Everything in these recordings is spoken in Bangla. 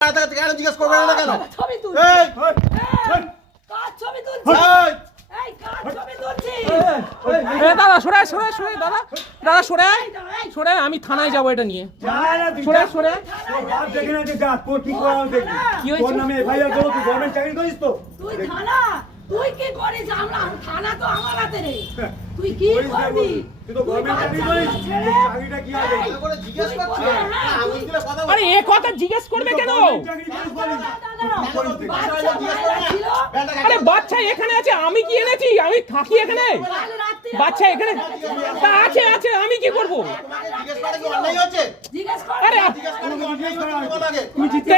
কেন জিজ্ঞেস করবেন না কেন? ছবি তুল। এই কার ছবি তুলছিস? এই এই কার ছবি তুলছিস? এ দাদা সরে সরে সরে দাদা দাদা সরে সরে আমি থানায় যাবো এটা নিয়ে সরে সরে কি হয়েছে তুই থানা, তুই কি করিস? আমরা থানা তো আমার হাতে রে। তুই কি করবি? তুই তো গভর্নমেন্ট চাকরি করিস, চাকরিটা কি হবে? ভালো করে জিজ্ঞেস করছি আঙুল তুলে কথা বল। আরে এ কথা জিজ্ঞেস করবে কেন? আরে বাচ্চা এখানে আছে, আমি কি এনেছি? আমি থাকি এখানে, বাচ্চা এখানে তা আছে আছে আমি কি করব? তোমাকে জিজ্ঞেস করা কি অন্যায় হচ্ছে? জিজ্ঞেস কর। আরে জিজ্ঞেস করা কি অন্যায় হচ্ছে বল আগে।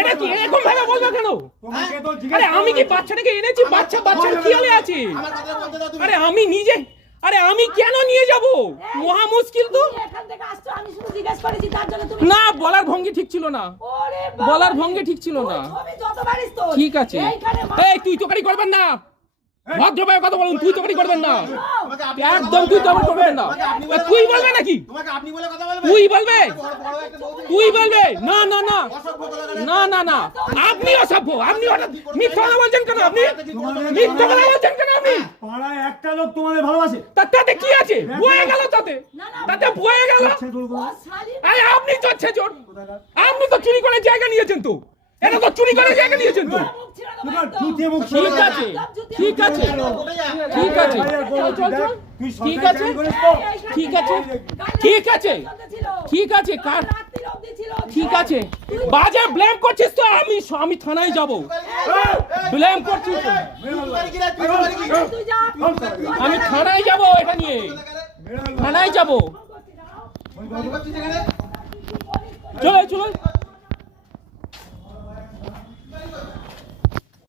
এটা কি এরকম ভাবে বলবে কেন? তোমাকে তো আরে আমি কি বাচ্চাটাকে এনেছি? বাচ্চা বাচ্চার কি হলে আছে? আমার কথা বলতে দাও তুমি। আরে আমি নিজে, আরে আমি কেন নিয়ে যাব? মহা মুশকিল তো। তুই এখান থেকে আসছো, আমি শুধু জিজ্ঞেস করেছি, তার জন্য তুমি না বলার ভঙ্গি ঠিক ছিল না, ওরে বাবা, বলার ভঙ্গি ঠিক ছিল না। তুই ছবি যত পারিস তোল। ঠিক আছে এইখানে এই তুই তোকারি করবেন না, ভদ্রভাবে কথা বলুন, তুই তোকারি করবেন না, তোমাকে আপনি একদম তুই তোকারি করবেন না। তুই বলবে নাকি? তোমাকে আপনি বলে কথা বলবে? তুই বলবে, বড় বড় একটা বৌদি। তুই বলবে? না না না অসভ্য কথাকারে। না না না, আপনি অসভ্য, আপনি হঠাৎ মিথ্যা কথা বলছেন কেন? আপনি মিথ্যা কথা বলছেন কেন? আপনি পাড়ায় একটা লোক তোমাদের ভালোবাসে। তাতে কি আছে? বয়ে গেল তাতে, তাতে বয়ে গেল। ও শালি আরে আপনি চচ্ছে চোর, আপনি তো চুরি করে জায়গা নিয়েছেন তো, এটা তো চুরি করে জায়গা নিয়েছেন তো। মুখ ছিঁড়ে দেবো তোমার একদম। জুতিয়ে মুখ ঠিক আছে ঠিক আছে ঠিক আছে চল চল চল, তুই ঠিক সরকারি আছে চাকরি করিস তো? ঠিক আছে ঠিক আছে ঠিক আছে কার রাত্রির অবধি ছিল। ঠিক আছে, বাজে ব্লেম করছিস তো, আমি থানায় যাব। ব্লেম করছিস তো, তুই যা। আমি থানায় যাব এটা নিয়ে, থানায় যাব। চলো চলো